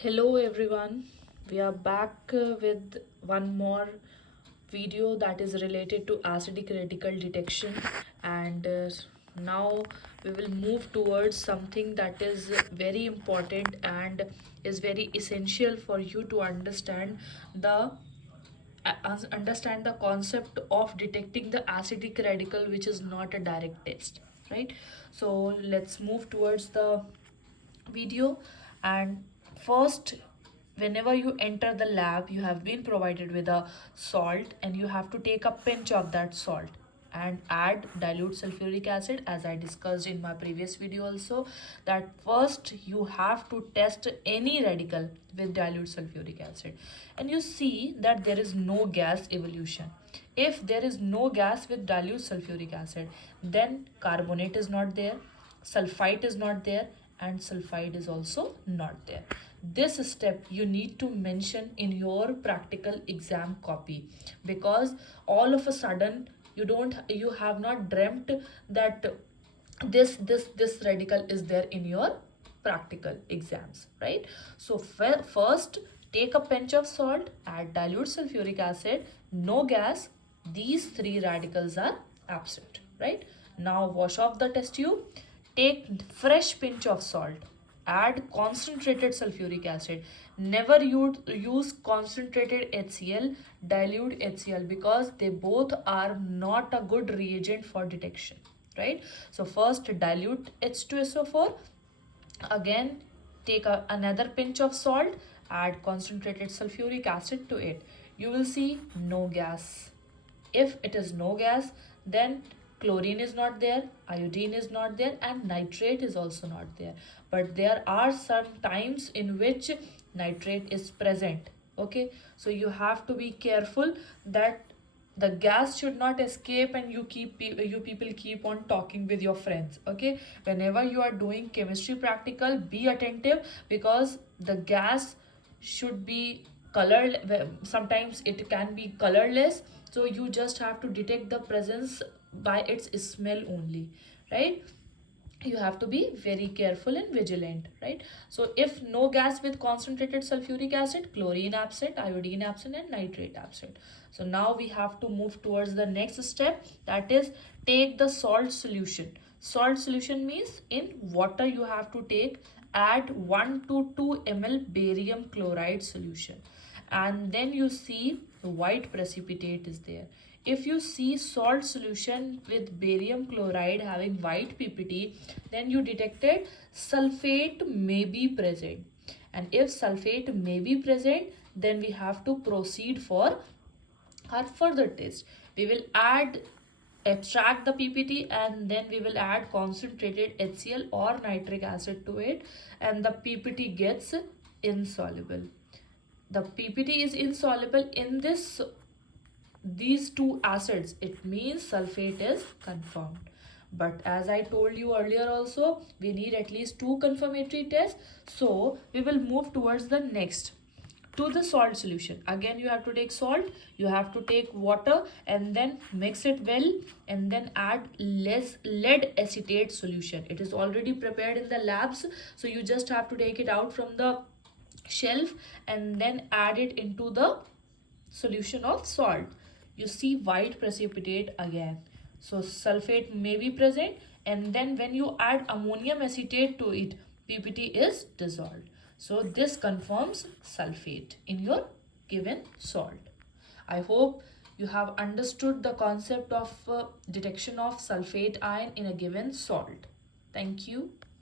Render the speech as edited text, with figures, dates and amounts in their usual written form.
Hello everyone, we are back with one more video that is related to acidic radical detection, and now we will move towards something that is very important and is very essential for you to understand the concept of detecting the acidic radical, which is not a direct test, right? So let's move towards the video. And first, whenever you enter the lab, you have been provided with a salt, and you have to take a pinch of that salt and add dilute sulfuric acid, as I discussed in my previous video also, that first you have to test any radical with dilute sulfuric acid, and you see that there is no gas evolution. If there is no gas with dilute sulfuric acid, then carbonate is not there, sulfite is not there, and sulfide is also not there. This step you need to mention in your practical exam copy, because all of a sudden you have not dreamt that this radical is there in your practical exams, right? So first, take a pinch of salt, add dilute sulfuric acid, no gas, these three radicals are absent, right? Now wash off the test tube, take fresh pinch of salt, add concentrated sulfuric acid. Never use concentrated HCl, dilute HCl, because they both are not a good reagent for detection, right? So first dilute H2SO4, again take another pinch of salt, add concentrated sulfuric acid to it. You will see no gas. If it is no gas, then chlorine is not there, iodine is not there, and nitrate is also not there. But there are some times in which nitrate is present. Okay, so you have to be careful that the gas should not escape and you people keep on talking with your friends. Okay, whenever you are doing chemistry practical, be attentive, because the gas should be colored. Sometimes it can be colorless, so you just have to detect the presence by its smell only, right? You have to be very careful and vigilant, right? So if no gas with concentrated sulfuric acid, chlorine absent, iodine absent, and nitrate absent. So now we have to move towards the next step, that is take the salt solution. Salt solution means in water you have to take, add 1 to 2 ml barium chloride solution, and then you see the white precipitate is there. If you see salt solution with barium chloride having white PPT, then you detected sulfate may be present. And if sulfate may be present, then we have to proceed for our further test. We will extract the PPT, and then we will add concentrated HCl or nitric acid to it, and the PPT gets insoluble. The PPT is insoluble in these two acids, it means sulfate is confirmed. But as I told you earlier also, we need at least two confirmatory tests. So we will move towards the next, to the salt solution. Again you have to take salt, you have to take water, and then mix it well, and then add less lead acetate solution. It is already prepared in the labs, so you just have to take it out from the shelf and then add it into the solution of salt. You see white precipitate again, so sulfate may be present, and then when you add ammonium acetate to it, PPT is dissolved. So this confirms sulfate in your given salt. I hope you have understood the concept of detection of sulfate ion in a given salt. Thank you.